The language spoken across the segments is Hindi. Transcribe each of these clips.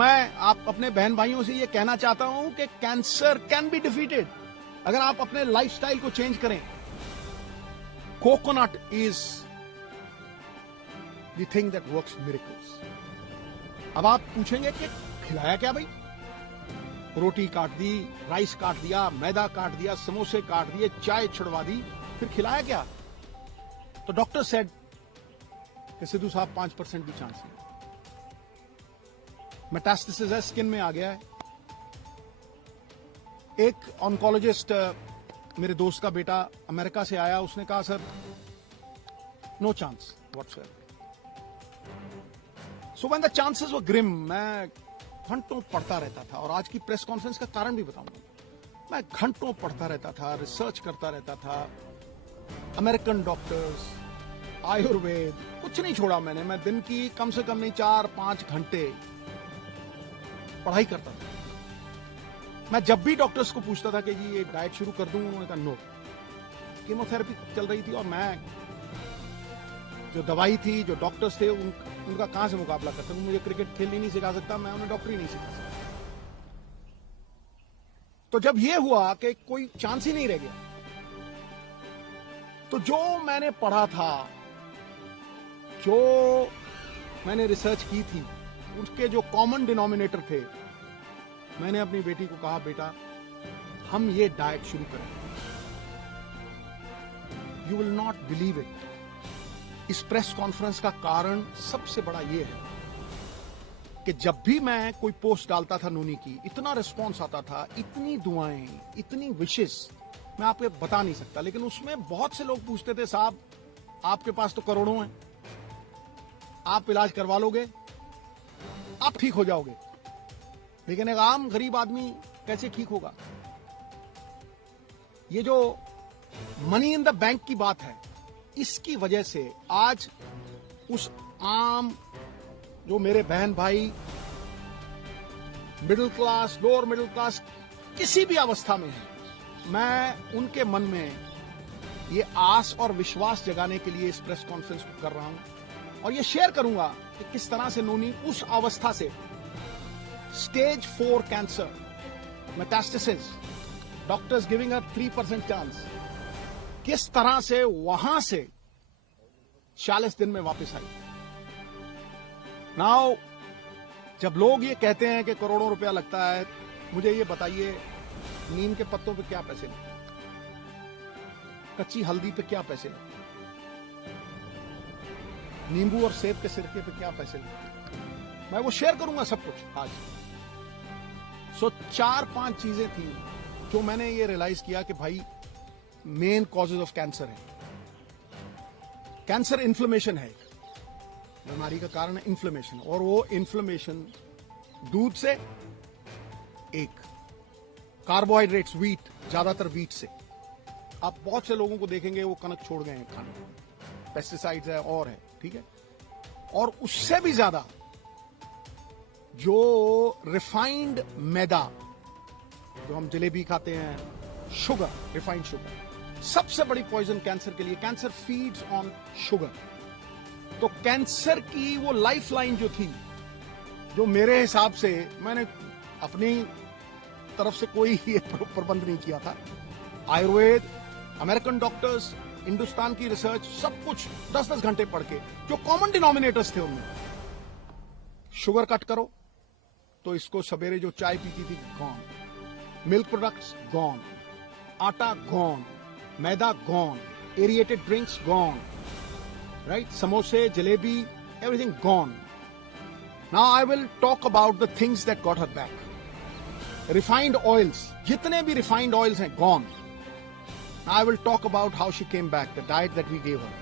मैं आप अपने बहन भाइयों से ये कहना चाहता हूं कि कैंसर कैन बी डिफीटेड अगर आप अपने लाइफस्टाइल को चेंज करें। Coconut is the thing that works miracles. अब आप पूछेंगे कि खिलाया क्या भाई? रोटी काट दी, राइस काट दिया, मैदा काट दिया, समोसे काट दिए, चाय छुड़वा दी, फिर खिलाया क्या? तो डॉक्टर सेड कि सिद्धू साहब 5% भी चांस है, मेटास्टेसिस है, स्किन में आ गया है। एक ऑन्कोलॉजिस्ट मेरे दोस्त का बेटा अमेरिका से आया, उसने कहा sir no chance whatsoever. So when the chances were grim, मैं घंटों पढ़ता रहता था, और आज की प्रेस कॉन्फ्रेंस का कारण भी बताऊंगा। मैं घंटों पढ़ता रहता था, रिसर्च करता रहता था, अमेरिकन डॉक्टर्स, आयुर्वेद, कुछ नहीं छोड़ा मैंने। मैं दिन की कम से कम नहीं 4-5 घंटे पढ़ाई करता था। मैं जब भी डॉक्टर्स को पूछता था कि जी ये डाइट शुरू कर दूं, उन्होंने कहा नो। कीमोथेरेपी चल रही थी, और मैं जो दवाई थी, जो डॉक्टर्स थे, उनका कहां से मुकाबला करता? मुझे क्रिकेट खेलनी नहीं सिखा सकता, मैं उन्हें डॉक्टरी नहीं सिखा सकता। तो जब ये हुआ कि कोई चांस ही नहीं रह गया, तो जो मैंने पढ़ा था, जो मैंने रिसर्च की थी, उसके जो कॉमन डिनोमिनेटर थे, मैंने अपनी बेटी को कहा बेटा हम ये डाइट शुरू करें। You will not believe it. इस प्रेस कॉन्फ्रेंस का कारण सबसे बड़ा ये है कि जब भी मैं कोई पोस्ट डालता था नूनी की, इतना रिस्पॉन्स आता था, इतनी दुआएं, इतनी विशेष, मैं आपको बता नहीं सकता। लेकिन उसमें बहुत से लोग पूछते थे साहब आपके पास तो करोड़ों हैं, आप इलाज करवा लोगे, आप ठीक हो जाओगे, लेकिन एक आम गरीब आदमी कैसे ठीक होगा? ये जो मनी इन द बैंक की बात है, इसकी वजह से आज उस आम जो मेरे बहन भाई middle class, lower middle class, किसी भी अवस्था में है, मैं उनके मन में ये आस और विश्वास जगाने के लिए इस प्रेस कॉन्फ्रेंस को कर रहा हूं, और ये शेयर करूंगा कि किस तरह से नूनी उस अवस्था से, stage 4 cancer, metastasis, doctors giving a 3% chance, किस तरह से वहां से 40 दिन में वापस आई। नाउ जब लोग ये कहते हैं कि करोड़ों रुपया लगता है, मुझे ये बताइए नीम के पत्तों पे क्या पैसे लगते, कच्ची हल्दी पे क्या पैसे लगते, नींबू और सेब के सिरके पे क्या पैसे लगते? मैं वो शेयर करूंगा सब कुछ आज। सो 4-5 चीजें थी जो मैंने ये रियलाइज किया कि भाई मेन कॉजेज ऑफ कैंसर है। कैंसर इन्फ्लेमेशन है, बीमारी का कारण है इन्फ्लेमेशन, और वो इन्फ्लेमेशन दूध से, एक कार्बोहाइड्रेट्स, वीट, ज्यादातर वीट से। आप बहुत से लोगों को देखेंगे वो कनक छोड़ गए हैं खाने, पेस्टिसाइड्स है और है, ठीक है। और उससे भी ज्यादा जो रिफाइंड मैदा, जो हम जलेबी खाते हैं, शुगर, रिफाइंड शुगर, सबसे बड़ी पॉइजन कैंसर के लिए। Cancer feeds on sugar. तो कैंसर की वो लाइफलाइन जो थी, जो मेरे हिसाब से, मैंने अपनी तरफ से कोई प्रबंध नहीं किया था, आयुर्वेद, अमेरिकन डॉक्टर्स, हिंदुस्तान की रिसर्च, सब कुछ 10-10 घंटे पढ़ के, जो कॉमन डिनोमिनेटर्स थे उनमें, शुगर कट करो, तो इसको सवेरे जो चाय पीती थी गॉन, मिल्क प्रोडक्ट्स गॉन, आटा गॉन, मैदा gone, aerated drinks gone, right, समोसे, jalebi, everything gone. Now I will talk about the things that got her back. Refined oils, जितने भी रिफाइंड ऑयल्स हैं gone. I will talk about how she came back, the diet that we gave her.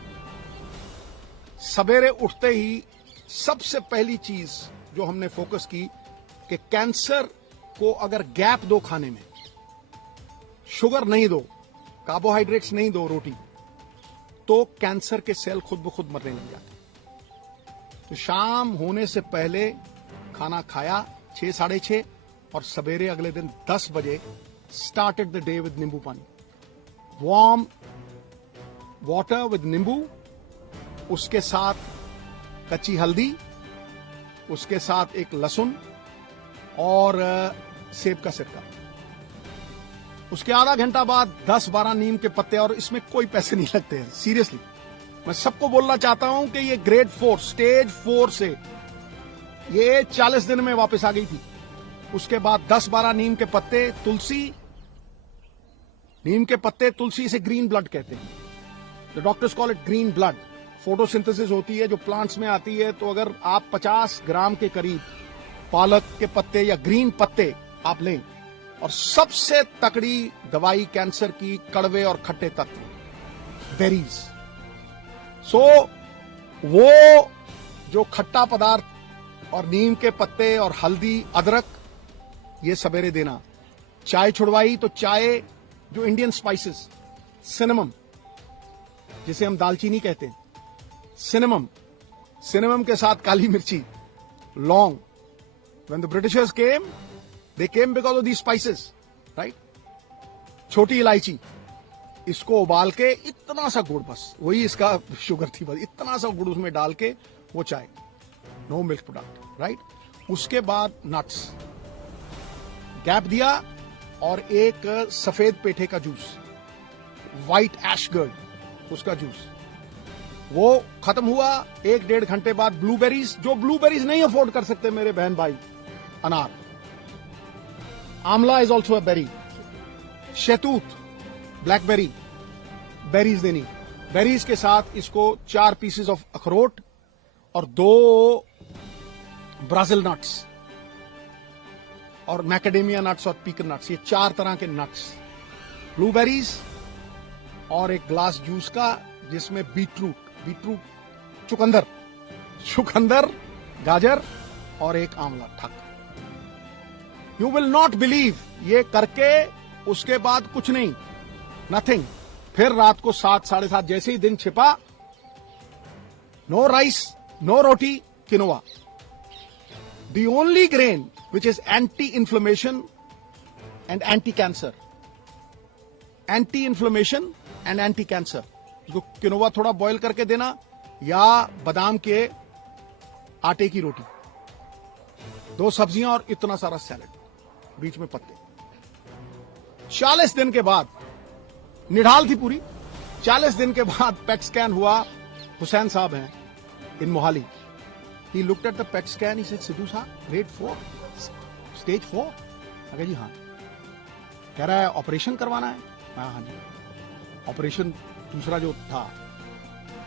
सवेरे उठते ही सबसे पहली चीज जो हमने फोकस की कि कैंसर को अगर गैप दो खाने में, शुगर नहीं दो, कार्बोहाइड्रेट्स नहीं दो, रोटी, तो कैंसर के सेल खुद ब खुद मरने लग जाते। तो शाम होने से पहले खाना खाया 6-6:30, और सवेरे अगले दिन 10 बजे स्टार्टेड द डे विद नींबू पानी, वार्म वाटर विद नींबू, उसके साथ कच्ची हल्दी, उसके साथ एक लहसुन, और सेब का सिरका। उसके आधा घंटा बाद 10-12 नीम के पत्ते, और इसमें कोई पैसे नहीं लगते हैं, सीरियसली। मैं सबको बोलना चाहता हूं कि ये ग्रेड 4 स्टेज 4 से ये 40 दिन में वापस आ गई थी। उसके बाद 10-12 नीम के पत्ते, तुलसी, नीम के पत्ते, तुलसी, इसे ग्रीन ब्लड कहते हैं। The doctors call it green blood. Photosynthesis होती है जो प्लांट्स में आती है, तो अगर आप 50 ग्राम के करीब पालक के पत्ते या ग्रीन पत्ते आप लें, और सबसे तकड़ी दवाई कैंसर की, कड़वे और खट्टे तत्व, बेरीज। सो वो जो खट्टा पदार्थ और नीम के पत्ते और हल्दी, अदरक, ये सवेरे देना। चाय छुड़वाई तो चाय, जो इंडियन स्पाइसेस, सिनेमम, जिसे हम दालचीनी कहते हैं, सिनेमम के साथ काली मिर्ची, लौंग। When the Britishers came, they came because of these spices, right? छोटी इलायची, इसको उबाल के इतना सा गुड़, बस वही इसका शुगर थी, बस इतना सा गुड़ उसमें डाल के वो चाय, नो मिल्क प्रोडक्ट, राइट? उसके बाद नट्स, गैप दिया, और एक सफेद पेठे का जूस, व्हाइट एशगर्ड, उसका जूस, वो खत्म हुआ। 1-1.5 घंटे बाद ब्लूबेरीज, जो ब्लूबेरीज नहीं अफोर्ड कर सकते मेरे बहन भाई, अनार, आंवला इज ऑल्सो अ बेरी, शहतूत, ब्लैकबेरी, बेरीज देनी। बेरीज के साथ इसको 4 पीसेस ऑफ अखरोट और 2 ब्राजील नट्स और मैकेडेमिया नट्स और पीकन नट्स, ये 4 तरह के नट्स, ब्लूबेरीज, और एक ग्लास जूस का जिसमें बीटरूट, चुकंदर, गाजर और एक आंवला, ठक। यू विल नॉट बिलीव, ये करके उसके बाद कुछ नहीं, नथिंग। फिर रात को 7-7:30 जैसे ही दिन छिपा, no rice, no roti, quinoa, the only grain which is anti inflammation and anti cancer, anti inflammation and anti cancer. उसको किनोवा थोड़ा बॉईल करके देना, या बादाम के आटे की रोटी, 2 सब्जियां और इतना सारा सैलेड, बीच में पत्ते। 40 दिन के बाद, निढाल थी पूरी, 40 दिन के बाद पेट स्कैन हुआ। हुसैन साहब हैं in Mohali, he looked at the PET scan, he said, Sidhu sahab, grade 4 stage 4। अगर जी हाँ। कह रहा है ऑपरेशन करवाना है। हाँ जी, ऑपरेशन दूसरा जो था,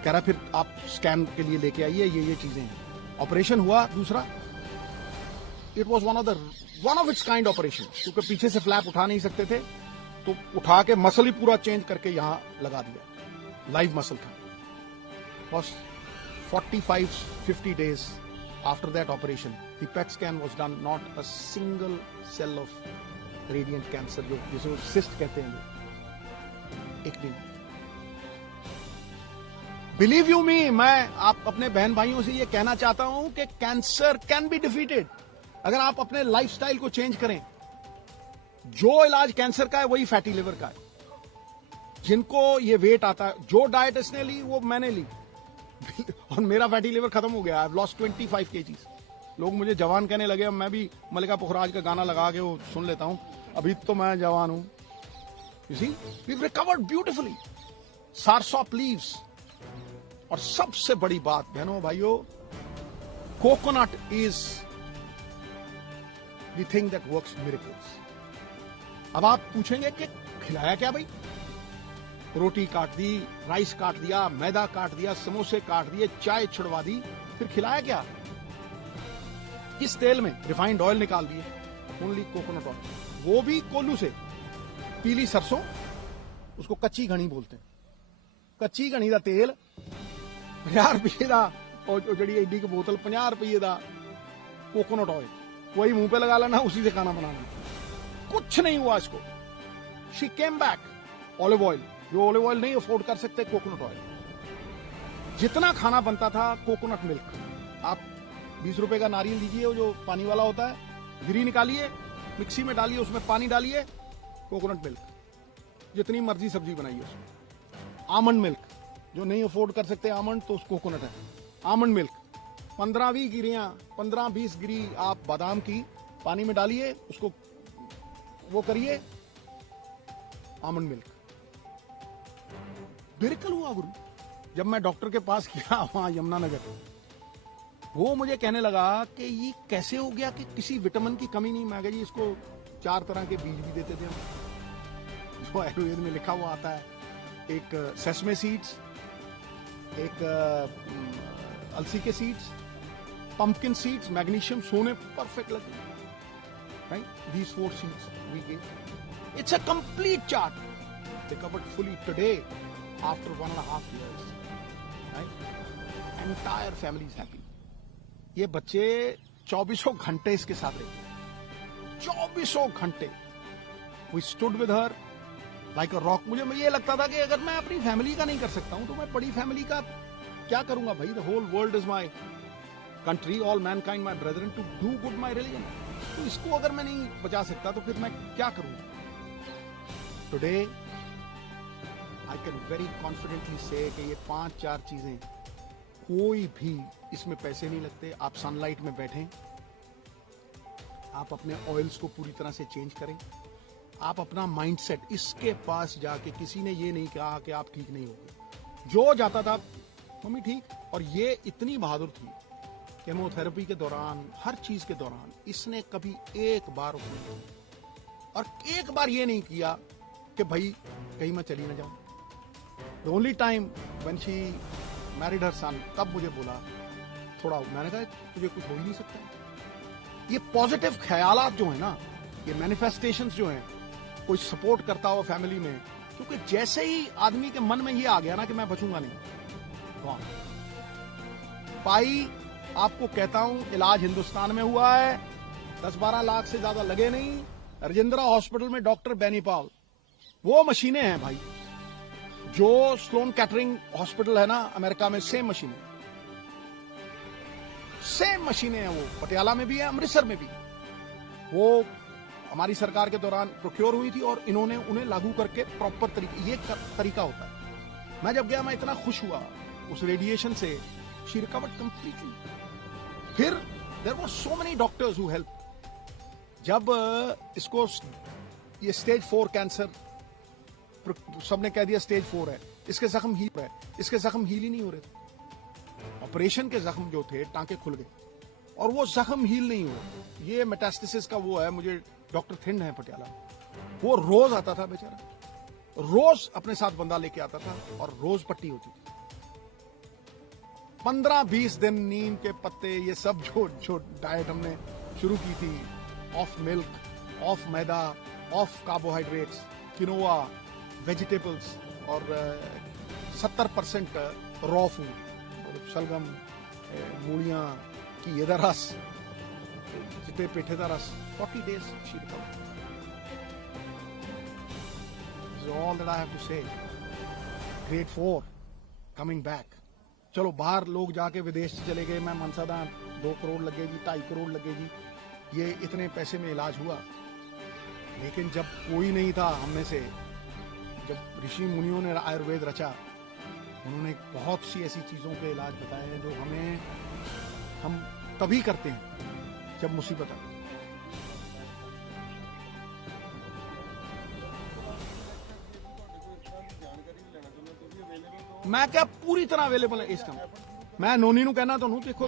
कह रहा फिर आप स्कैन के लिए लेके आइए, ये चीजें हैं। ऑपरेशन हुआ दूसरा, it was one of its kind operation, क्योंकि पीछे से फ्लैप उठा नहीं सकते थे, तो उठा के मसल ही पूरा चेंज करके यहां लगा दिया, लाइव मसल था। बस 45-50 days after that operation, the PET scan was done, not a single cell of radiant cancer, जो जिसे cyst कहते हैं, एक भी। बिलीव यू मी, मैं आप अपने बहन भाइयों से ये कहना चाहता हूं कि कैंसर कैन बी डिफीटेड अगर आप अपने लाइफस्टाइल को चेंज करें। जो इलाज कैंसर का है वही फैटी लिवर का है। जिनको ये वेट आता है, जो डाइट इसने ली वो मैंने ली और मेरा फैटी लिवर खत्म हो गया। I have lost 25 kgs। लोग मुझे जवान कहने लगे, अब मैं भी मल्लिका पुखराज का गाना लगा के वो सुन लेता हूं, अभी तो मैं जवान हूं। You see, we recovered beautifully, soursop leaves. और सबसे बड़ी बात बहनों भाइयों, coconut is the thing that works miracles. अब आप पूछेंगे कि खिलाया क्या भाई? रोटी काट दी, राइस काट दिया, मैदा काट दिया, समोसे काट दिए, चाय छुड़वा दी, फिर खिलाया क्या? इस तेल में रिफाइंड ऑयल निकाल दिए, ओनली कोकोनट ऑयल, वो भी कोल्लू से, पीली सरसों, उसको कच्ची घनी बोलते हैं। कच्ची घनी का तेल 50 रुपये का, और जड़ी एडी की बोतल 50 रुपये का कोकोनट ऑयल, वही मुंह पे लगा लेना, उसी से खाना बनाना। कुछ नहीं हुआ इसको। She came back. Olive oil, जो ऑलिव ऑयल नहीं अफोर्ड कर सकते, कोकोनट ऑयल। जितना खाना बनता था कोकोनट मिल्क, आप 20 रुपए का नारियल लीजिए, वो जो पानी वाला होता है, गिरी निकालिए, मिक्सी में डालिए, उसमें पानी डालिए, कोकोनट मिल्क, जितनी मर्जी सब्जी बनाइए उसमें। आमंड मिल्क, जो नहीं अफोर्ड कर सकते आमंड, तो कोकोनट है। आमंड मिल्क 15-20 गिरियां, 15-20 गिरी आप बादाम की पानी में डालिए, उसको वो करिए, आमंड मिल्क। मिरेकल हुआ गुरु। जब मैं डॉक्टर के पास गया वहां यमुनानगर, वो मुझे कहने लगा कि ये कैसे हो गया कि किसी विटामिन की कमी नहीं। मैं कहा जी इसको 4 तरह के बीज भी देते थे हम, जो आयुर्वेद में लिखा हुआ आता है। एक सेसमे सीड्स, एक अलसी के सीड्स, पंपकिन सीड्स, मैग्नीशियम, सोने परफेक्ट लगे, right? These 4 seeds we gave. It's a complete chart. They covered fully today after 1.5 years, right? Entire family is happy. ये बच्चे 24 घंटे इसके साथ रहते, 24 घंटे। We stood with her like a rock. मुझे ये लगता था कि अगर मैं अपनी फैमिली का नहीं कर सकता हूं तो मैं बड़ी फैमिली का क्या करूंगा भाई? The whole world is my country, all mankind my brethren, to do good my religion. तो इसको अगर मैं नहीं बचा सकता तो फिर मैं क्या करूं? Today I can very confidently say कि ये 5-4 चीजें, कोई भी इसमें पैसे नहीं लगते। आप सनलाइट में बैठें, आप अपने ऑयल्स को पूरी तरह से चेंज करें, आप अपना माइंडसेट, इसके पास जाके किसी ने ये नहीं कहा कि आप ठीक नहीं होगे। जो जाता था मम्मी ठीक, और ये इतनी बहादुर थी, केमोथेरेपी के दौरान, हर चीज के दौरान इसने कभी एक बार और एक बार ये नहीं किया कि भाई कहीं मैं चली ना जाऊं। The only time when she married her son, तब मुझे बोला थोड़ा, मैंने कहा तुझे कुछ हो ही नहीं सकता। ये पॉजिटिव ख्यालात जो है ना, ये मैनिफेस्टेशंस जो हैं, कोई सपोर्ट करता हो फैमिली में, क्योंकि जैसे ही आदमी के मन में ये आ गया ना कि मैं बचूंगा नहीं, गॉन। पाई आपको कहता हूं, इलाज हिंदुस्तान में हुआ है, 10-12 लाख से ज्यादा लगे नहीं। राजेंद्रा हॉस्पिटल में डॉक्टर बेनीपाल, वो मशीनें हैं भाई, जो स्लोन कैटरिंग हॉस्पिटल है ना अमेरिका में, सेम मशीनें हैं। वो पटियाला में भी है, अमृतसर में भी। वो हमारी सरकार के दौरान प्रोक्योर हुई थी और इन्होंने उन्हें लागू करके प्रॉपर तरीके, ये तरीका होता है। मैं जब गया, मैं इतना खुश हुआ उस रेडिएशन से। She recovered completely. फिर there were so many doctors who help. जब इसको ये स्टेज 4 कैंसर, सबने कह दिया स्टेज 4 है, इसके जख्म हील है, इसके जख्म हील ही नहीं हो रहे थे। ऑपरेशन के जख्म जो थे, टांके खुल गए और वो जख्म हील नहीं हुए। ये मेटास्टेसिस का वो है। मुझे डॉक्टर थिंड है पटियाला, वो रोज आता था बेचारा, रोज अपने साथ बंदा लेके आता था और रोज पट्टी होती थी। 15-20 दिन नीम के पत्ते, ये सब जो डाइट हमने शुरू की थी, of milk, of maida, of carbohydrates, quinoa, vegetables और 70% रॉ फूड, शलगम, मूलियां की ये रस, चिट्टे पेठे का रस। 40 days she recovered. This is all that I have to say. Grade 4 coming back. चलो बाहर लोग जाके विदेश चले गए, मैं मनसादा 2 करोड़ लगेगी, 2.5 करोड़ लगेगी, ये इतने पैसे में इलाज हुआ। लेकिन जब कोई नहीं था हम में से, जब ऋषि मुनियों ने आयुर्वेद रचा, उन्होंने बहुत सी ऐसी चीजों के इलाज बताए हैं जो हम तभी करते हैं जब मुसीबत आती है। मैं क्या पूरी तरह अवेलेबल है इस टाइम। मैं नोनी नू कहना ਤੁਹਾਨੂੰ, देखो